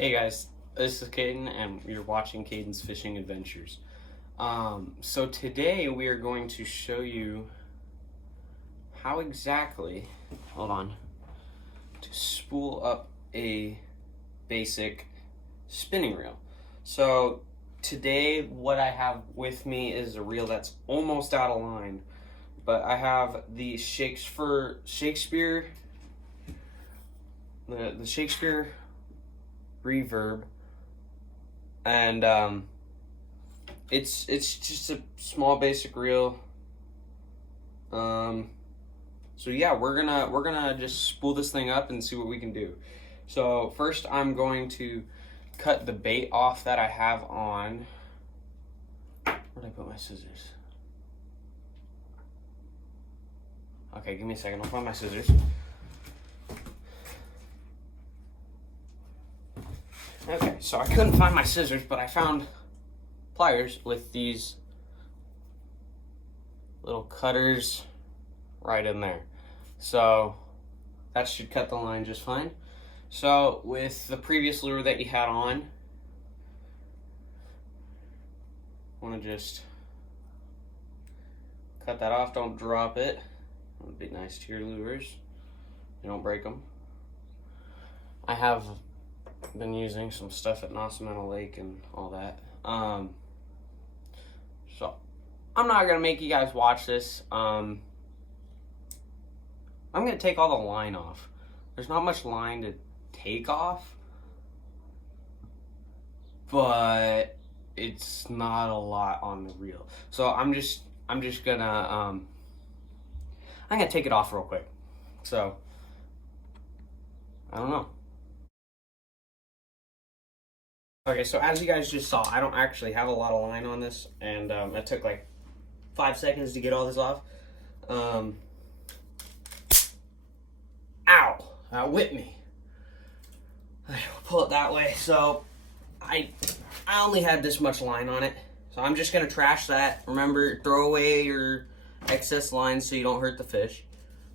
Hey guys, this is Caden and you're watching Caden's Fishing Adventures. So today we are going to show you how exactly, to spool up a basic spinning reel. So today what I have with me is a reel that's almost out of line, but I have the Shakespeare reverb, and it's just a small basic reel. So yeah, we're gonna just spool this thing up and see what we can do. So first I'm going to cut the bait off that I have on. Where'd I put my scissors? Okay, give me a second, I'll find my scissors. Okay, so I couldn't find my scissors, but I found pliers with these little cutters right in there. So that should cut the line just fine. So with the previous lure that you had on, I want to just cut that off, don't drop it. Be nice to your lures, you don't break them. I have been using some stuff at Nossamena Lake and all that. So I'm not gonna make you guys watch this. I'm gonna take all the line off. There's not much line to take off, but it's not a lot on the reel. So I'm just gonna I'm gonna take it off real quick. So I don't know. Okay, so as you guys just saw, I don't actually have a lot of line on this, and it took like 5 seconds to get all this off. Ow! That whipped me. I pull it that way. So I only had this much line on it, so I'm just gonna trash that. Remember, throw away your excess line so you don't hurt the fish.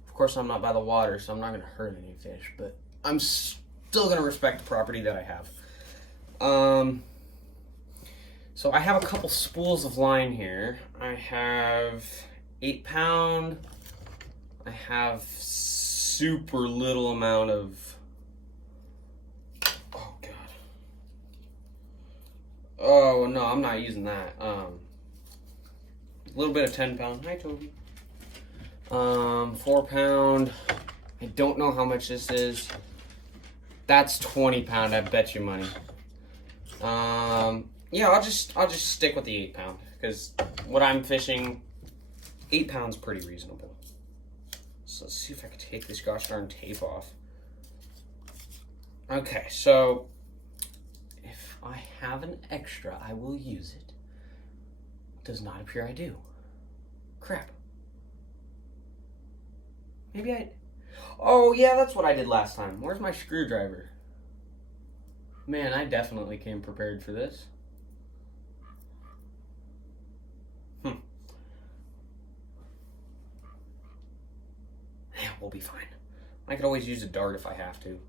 Of course, I'm not by the water, so I'm not gonna hurt any fish, but I'm still gonna respect the property that I have. So I have a couple spools of line here. I have 8-pound. I have super little amount of, oh God. Oh no, I'm not using that. A little bit of 10-pound. Hi, Toby. 4-pound. I don't know how much this is. That's 20-pound, I bet you money. Yeah, I'll just stick with the 8-pound, because what I'm fishing, 8 pounds pretty reasonable. So let's see if I can take this gosh darn tape off. Okay, so if I have an extra, I will use it. Does not appear I do. Crap. Maybe oh yeah, that's what I did last time. Where's my screwdriver? Man, I definitely came prepared for this. Yeah, we'll be fine. I could always use a dart if I have to.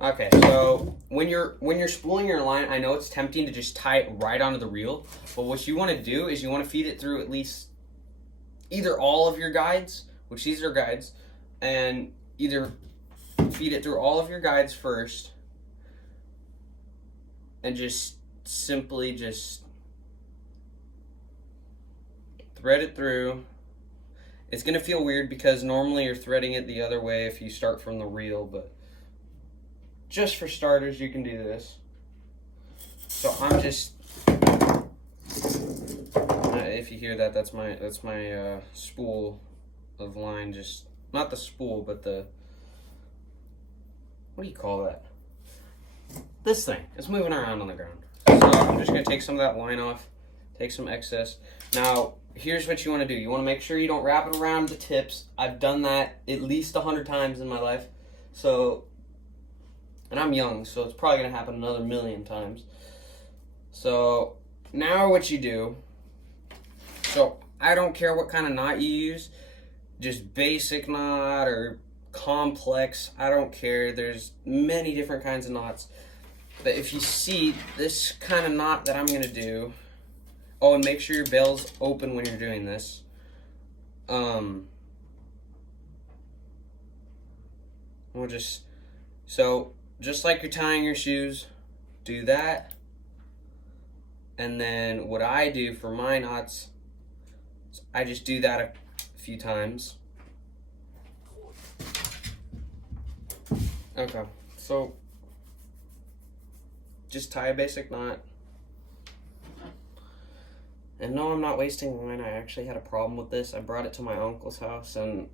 Okay, so when you're spooling your line, I know it's tempting to just tie it right onto the reel, but what you want to do is you want to feed it through at least either all of your guides, which these are guides, and either feed it through all of your guides first, and just simply just thread it through. It's gonna feel weird because normally you're threading it the other way if you start from the reel, but just for starters you can do this. So I'm just, if you hear that, that's my spool of line. Just not the spool, but the, what do you call that? This thing, it's moving around on the ground. So I'm just gonna take some of that line off, take some excess. Now, here's what you wanna do. You wanna make sure you don't wrap it around the tips. I've done that at least 100 times in my life. So, and I'm young, so it's probably gonna happen another 1,000,000 times. So, now what you do, so I don't care what kind of knot you use, just basic knot or complex, I don't care. There's many different kinds of knots. But if you see this kind of knot that I'm going to do, oh, and make sure your bail's open when you're doing this. We'll just like you're tying your shoes, do that. And then what I do for my knots, I just do that a few times. Okay, so just tie a basic knot. And no, I'm not wasting line. I actually had a problem with this. I brought it to my uncle's house and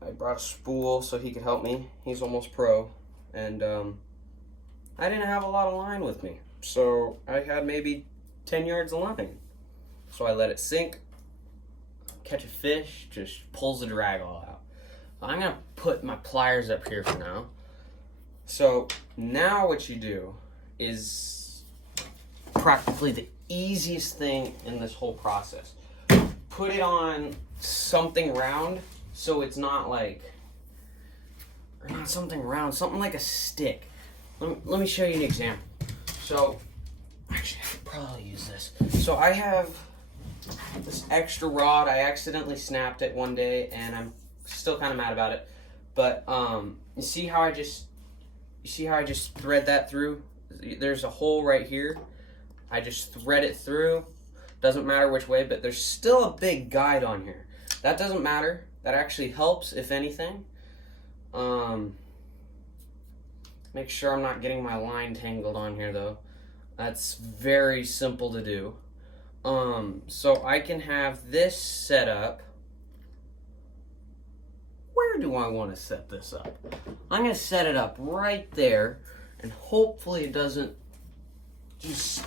I brought a spool so he could help me. He's almost pro. And I didn't have a lot of line with me. So I had maybe 10 yards of line. So I let it sink, catch a fish, just pulls the drag all out. I'm gonna put my pliers up here for now. So now what you do is practically the easiest thing in this whole process. Put it on something round so it's not like, or not something round, something like a stick. Let me show you an example. So, actually I should probably use this. So I have this extra rod. I accidentally snapped it one day and I'm still kind of mad about it. But you see how I just thread that through? There's a hole right here. I just thread it through. Doesn't matter which way, but there's still a big guide on here. That doesn't matter. That actually helps, if anything. Make sure I'm not getting my line tangled on here, though. That's very simple to do. So I can have this set up. Where do I want to set this up? I'm going to set it up right there, and hopefully it doesn't just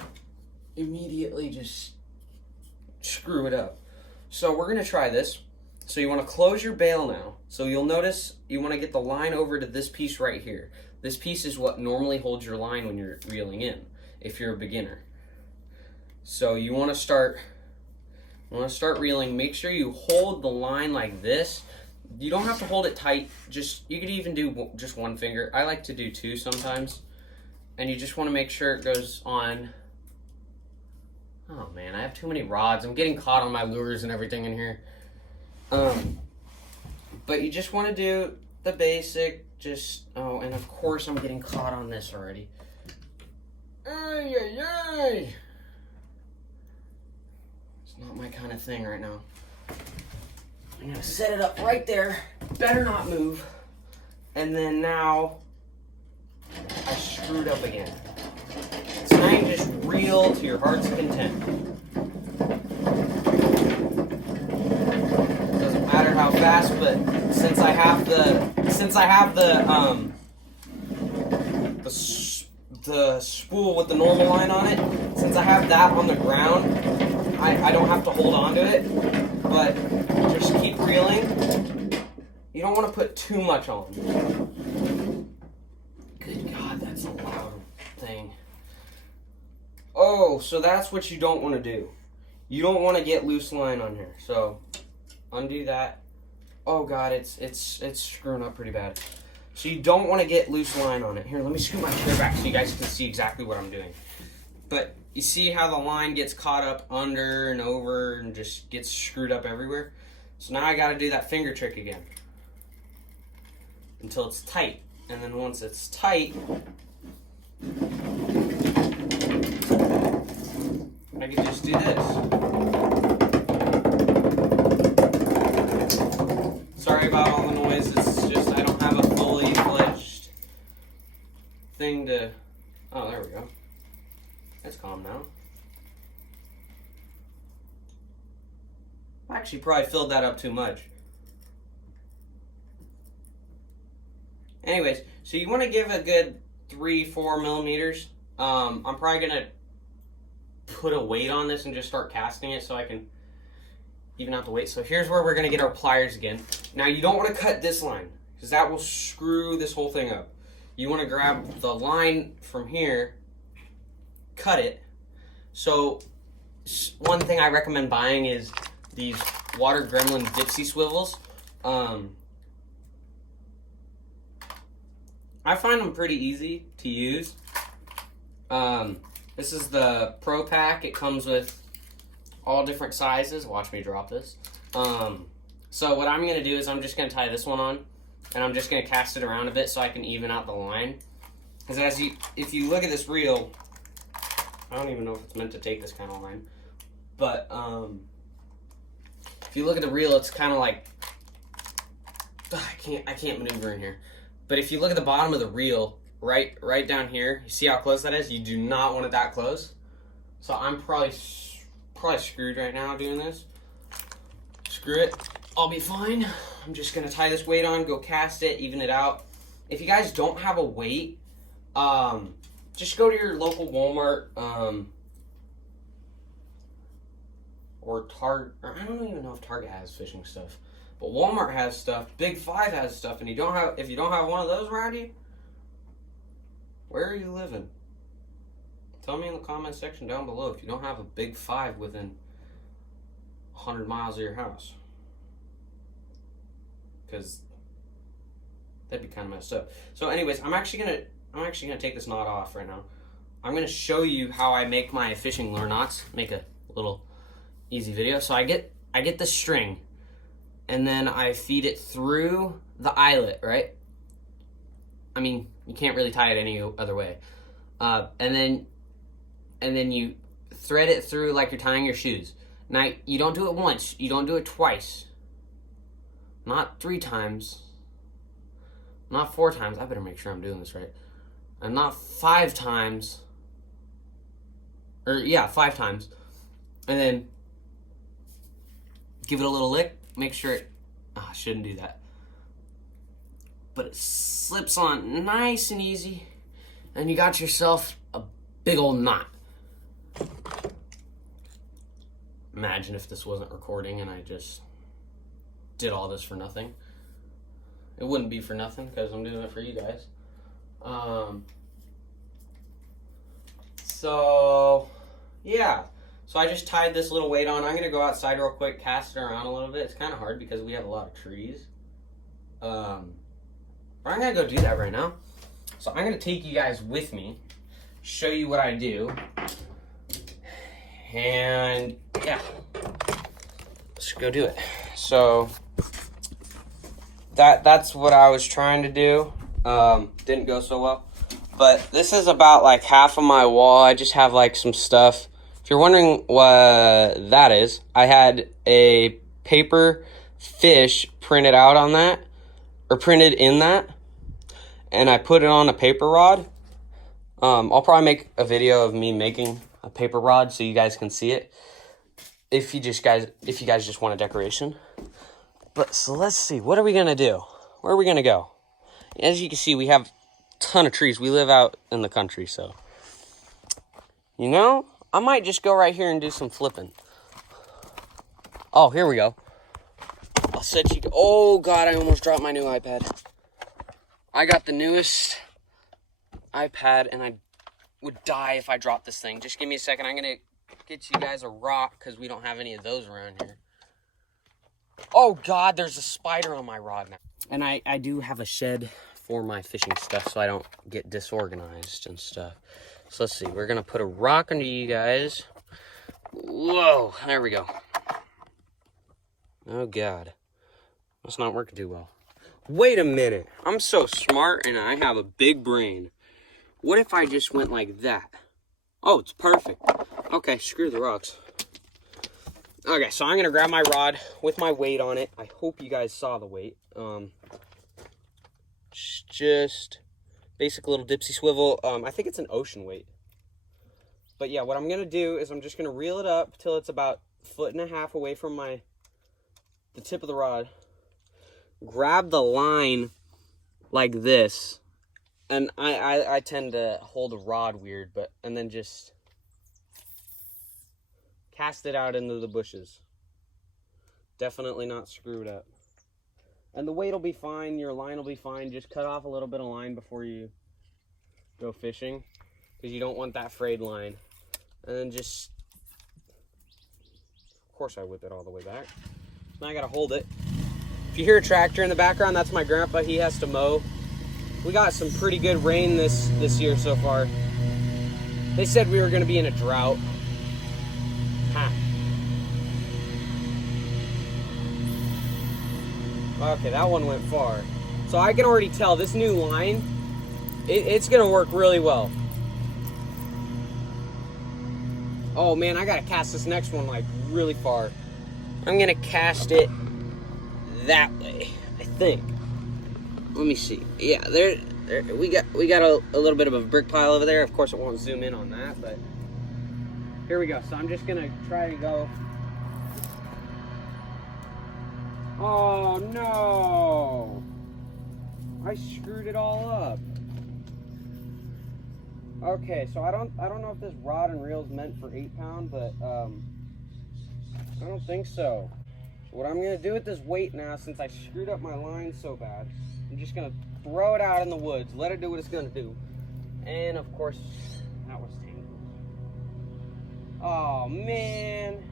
immediately just screw it up. So we're going to try this. So you want to close your bail now. So you'll notice you want to get the line over to this piece right here. This piece is what normally holds your line when you're reeling in, if you're a beginner. So you want to start reeling. Make sure you hold the line like this. You don't have to hold it tight. You could even do just one finger. I like to do two sometimes. And you just want to make sure it goes on. Oh man, I have too many rods. I'm getting caught on my lures and everything in here. But you just want to do the basic. Oh, and of course I'm getting caught on this already. Ay, ay, ay. It's not my kind of thing right now. I'm gonna set it up right there. Better not move. And then now I screwed up again. So now you just reel to your heart's content. Doesn't matter how fast, but since I have the spool with the normal line on it, since I have that on the ground, I don't have to hold on to it, but just keep reeling. You don't want to put too much on. Good God, that's a loud thing. Oh, so that's what you don't want to do. You don't want to get loose line on here. So undo that. Oh God, it's screwing up pretty bad. So you don't want to get loose line on it. Here, let me scoot my chair back so you guys can see exactly what I'm doing. But you see how the line gets caught up under and over and just gets screwed up everywhere? So now I got to do that finger trick again until it's tight. And then once it's tight, I can just do this. Sorry about all the noise. It's just I don't have a fully fledged thing to... Oh, there we go. It's calm now. I actually probably filled that up too much. Anyways, so you want to give a good 3-4 millimeters. I'm probably going to put a weight on this and just start casting it so I can even out the weight. So here's where we're going to get our pliers again. Now you don't want to cut this line because that will screw this whole thing up. You want to grab the line from here, cut it. So one thing I recommend buying is these Water Gremlin Dipsy swivels. I find them pretty easy to use. This is the Pro Pack. It comes with all different sizes. Watch me drop this. So what I'm going to do is I'm just going to tie this one on, and I'm just going to cast it around a bit so I can even out the line. Because if you look at this reel, I don't even know if it's meant to take this kind of line, but if you look at the reel, it's kind of like, I can't maneuver in here. But if you look at the bottom of the reel, right down here, you see how close that is? You do not want it that close. So I'm probably screwed right now doing this. Screw it, I'll be fine. I'm just gonna tie this weight on, go cast it, even it out. If you guys don't have a weight, just go to your local Walmart, or Target. I don't even know if Target has fishing stuff, but Walmart has stuff. Big Five has stuff, and if you don't have one of those around you, where are you living? Tell me in the comment section down below if you don't have a Big Five within 100 miles of your house, because that'd be kind of messed up. So anyways, I'm actually gonna take this knot off right now. I'm gonna show you how I make my fishing lure knots. Make a little easy video. So I get the string, and then I feed it through the eyelet, right? I mean, you can't really tie it any other way. And then you thread it through like you're tying your shoes. Now, you don't do it once, you don't do it twice. Not 3 times. Not 4 times. I better make sure I'm doing this right. And not 5 times. Or, yeah, 5 times. And then give it a little lick. Make sure it... I shouldn't do that. But it slips on nice and easy. And you got yourself a big old knot. Imagine if this wasn't recording and I just did all this for nothing. It wouldn't be for nothing because I'm doing it for you guys. So, yeah. So I just tied this little weight on. I'm going to go outside real quick, cast it around a little bit. It's kind of hard because we have a lot of trees. But I'm going to go do that right now. So I'm going to take you guys with me, show you what I do. And, yeah. Let's go do it. So... That's what I was trying to do. Didn't go so well. But this is about like half of my wall. I just have like some stuff. If you're wondering what that is, I had a paper fish printed out on that, or printed in that, and I put it on a paper rod. I'll probably make a video of me making a paper rod so you guys can see it. If you guys just want a decoration. But so let's see, what are we gonna do? Where are we gonna go? As you can see, we have a ton of trees. We live out in the country, so you know, I might just go right here and do some flipping. Oh, here we go. I'll set you. Oh God, I almost dropped my new iPad. I got the newest iPad, and I would die if I dropped this thing. Just give me a second. I'm gonna get you guys a rock because we don't have any of those around here. Oh God, there's a spider on my rod now. And I do have a shed for my fishing stuff so I don't get disorganized and stuff. So let's see, we're gonna put a rock under you guys. Whoa, there we go. Oh God, that's not working too well. Wait a minute, I'm so smart and I have a big brain. What if I just went like that? Oh, it's perfect. Okay, screw the rocks. Okay, so I'm going to grab my rod with my weight on it. I hope you guys saw the weight. Just basic little dipsy swivel. I think it's an ocean weight. But yeah, what I'm going to do is I'm just going to reel it up till it's about 1.5 feet away from the tip of the rod. Grab the line like this. And I tend to hold the rod weird, and then just... cast it out into the bushes. Definitely not screwed up. And the weight will be fine. Your line will be fine. Just cut off a little bit of line before you go fishing, because you don't want that frayed line. And then just... Of course I whip it all the way back. Now I gotta hold it. If you hear a tractor in the background, that's my grandpa. He has to mow. We got some pretty good rain this year so far. They said we were going to be in a drought. Huh. Okay, that one went far. So I can already tell this new line, it's going to work really well. Oh man, I got to cast this next one like really far. I'm going to cast it that way, I think. Let me see. Yeah, there we got a little bit of a brick pile over there. Of course, it won't zoom in on that, but here we go. So I'm just gonna try to go. Oh no! I screwed it all up. Okay, so I don't know if this rod and reel is meant for 8-pound, but I don't think so. What I'm gonna do with this weight now, since I screwed up my line so bad, I'm just gonna throw it out in the woods, let it do what it's gonna do. And of course, that was tangled. Oh man.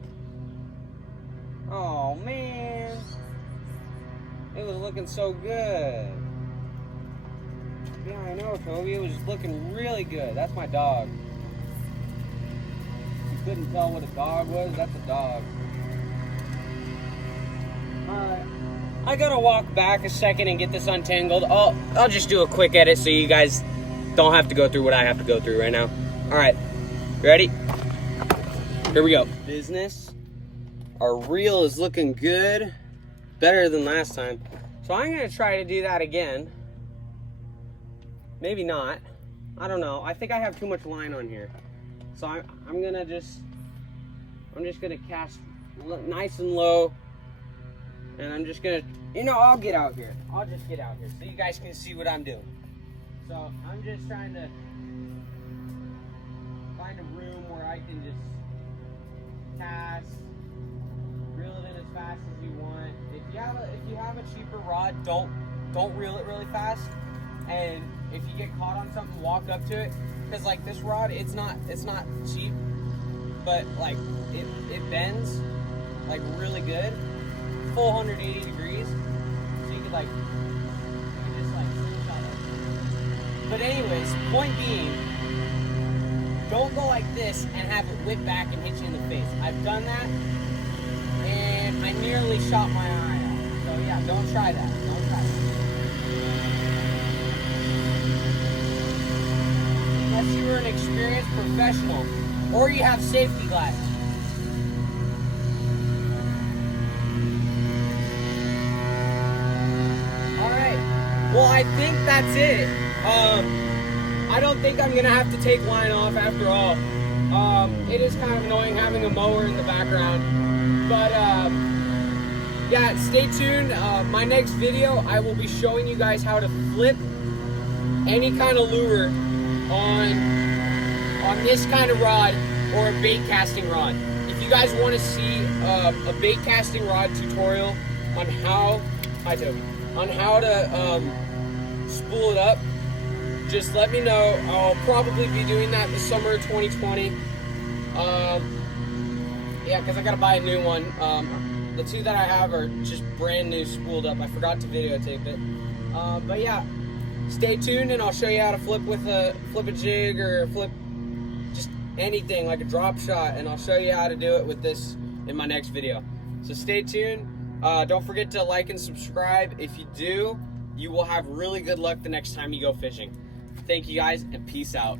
Oh man. It was looking so good. Yeah, I know, Toby. It was looking really good. That's my dog. You couldn't tell what a dog was? That's a dog. Alright. I gotta walk back a second and get this untangled. I'll just do a quick edit so you guys don't have to go through what I have to go through right now. Alright, ready? Here we go. Business. Our reel is looking good. Better than last time. So I'm gonna try to do that again. Maybe not. I don't know. I think I have too much line on here. So I'm just gonna cast nice and low. And I'm just gonna, I'll get out here. I'll just get out here so you guys can see what I'm doing. So I'm just trying to find a room where I can just cast, reel it in as fast as you want. If you have a cheaper rod, don't reel it really fast. And if you get caught on something, walk up to it. Because like this rod, it's not cheap, but like it bends like really good. Full 180 degrees, so you could just switch out it. But anyways, point being, don't go like this and have it whip back and hit you in the face. I've done that, and I nearly shot my eye out. So yeah, don't try that. Don't try that. Unless you were an experienced professional, or you have safety glasses. Well, I think that's it. I don't think I'm gonna have to take line off after all. It is kind of annoying having a mower in the background, but yeah, stay tuned. My next video, I will be showing you guys how to flip any kind of lure on this kind of rod or a bait casting rod. If you guys want to see a bait casting rod tutorial on how, on how to spool it up, just let me know. I'll probably be doing that the summer of 2020. Yeah, because I gotta buy a new one. The two that I have are just brand new, spooled up. I forgot to videotape it. But yeah, stay tuned and I'll show you how to flip a jig or flip just anything like a drop shot, and I'll show you how to do it with this in my next video. So stay tuned. Don't forget to like and subscribe. If you do, you will have really good luck the next time you go fishing. Thank you guys, and peace out.